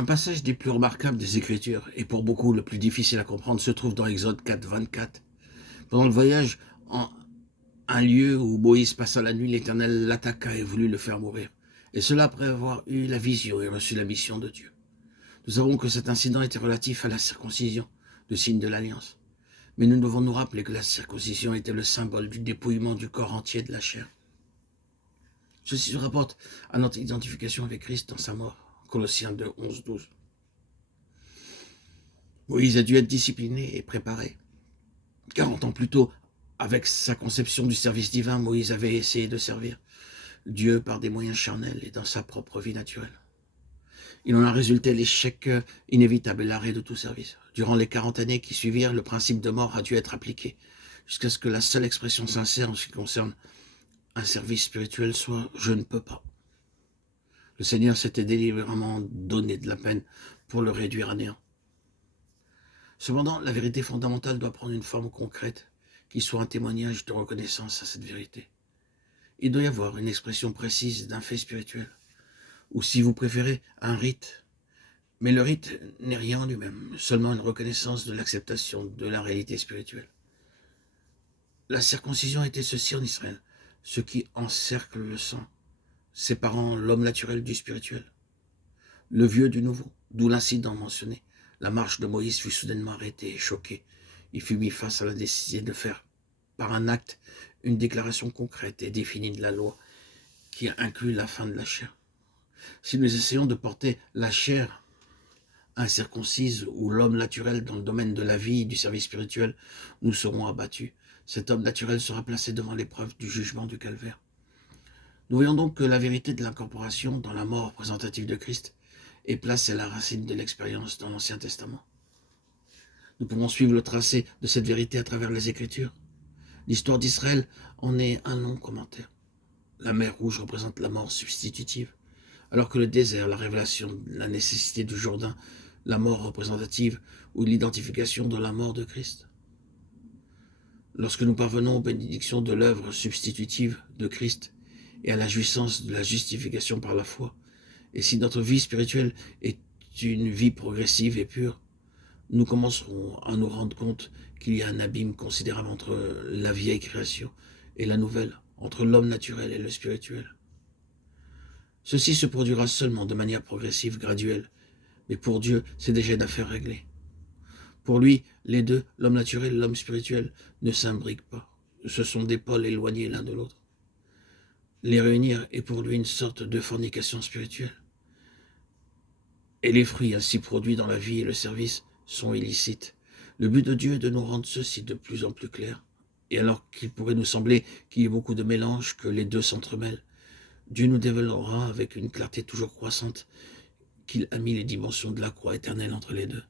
Un passage des plus remarquables des Écritures, et pour beaucoup le plus difficile à comprendre, se trouve dans Exode 4, 24. Pendant le voyage, en un lieu où Moïse passa la nuit, l'Éternel l'attaqua et voulut le faire mourir. Et cela après avoir eu la vision et reçu la mission de Dieu. Nous savons que cet incident était relatif à la circoncision, le signe de l'alliance. Mais nous devons nous rappeler que la circoncision était le symbole du dépouillement du corps entier de la chair. Ceci se rapporte à notre identification avec Christ dans sa mort. Colossiens 2, 11, 12. Moïse a dû être discipliné et préparé. 40 ans plus tôt, avec sa conception du service divin, Moïse avait essayé de servir Dieu par des moyens charnels et dans sa propre vie naturelle. Il en a résulté l'échec inévitable et l'arrêt de tout service. Durant les 40 années qui suivirent, le principe de mort a dû être appliqué, jusqu'à ce que la seule expression sincère en ce qui concerne un service spirituel soit « je ne peux pas ». Le Seigneur s'était délibérément donné de la peine pour le réduire à néant. Cependant, la vérité fondamentale doit prendre une forme concrète qui soit un témoignage de reconnaissance à cette vérité. Il doit y avoir une expression précise d'un fait spirituel, ou si vous préférez, un rite. Mais le rite n'est rien en lui-même, seulement une reconnaissance de l'acceptation de la réalité spirituelle. La circoncision était ceci en Israël, ce qui encercle le sang, séparant l'homme naturel du spirituel, le vieux du nouveau, d'où l'incident mentionné. La marche de Moïse fut soudainement arrêtée et choqué. Il fut mis face à la nécessité de faire, par un acte, une déclaration concrète et définie de la loi qui inclut la fin de la chair. Si nous essayons de porter la chair incirconcise ou l'homme naturel dans le domaine de la vie et du service spirituel, nous serons abattus. Cet homme naturel sera placé devant l'épreuve du jugement du calvaire. Nous voyons donc que la vérité de l'incorporation dans la mort représentative de Christ est placée à la racine de l'expérience dans l'Ancien Testament. Nous pouvons suivre le tracé de cette vérité à travers les Écritures. L'histoire d'Israël en est un long commentaire. La mer Rouge représente la mort substitutive, alors que le désert, la révélation, la nécessité du Jourdain, la mort représentative ou l'identification de la mort de Christ. Lorsque nous parvenons aux bénédictions de l'œuvre substitutive de Christ et à la jouissance de la justification par la foi, et si notre vie spirituelle est une vie progressive et pure, nous commencerons à nous rendre compte qu'il y a un abîme considérable entre la vieille création et la nouvelle, entre l'homme naturel et le spirituel. Ceci se produira seulement de manière progressive, graduelle, mais pour Dieu, c'est déjà une affaire réglée. Pour lui, les deux, l'homme naturel et l'homme spirituel, ne s'imbriquent pas. Ce sont des pôles éloignés l'un de l'autre. Les réunir est pour lui une sorte de fornication spirituelle. Et les fruits ainsi produits dans la vie et le service sont illicites. Le but de Dieu est de nous rendre ceci de plus en plus clair. Et alors qu'il pourrait nous sembler qu'il y ait beaucoup de mélange, que les deux s'entremêlent, Dieu nous dévoilera avec une clarté toujours croissante qu'il a mis les dimensions de la croix éternelle entre les deux.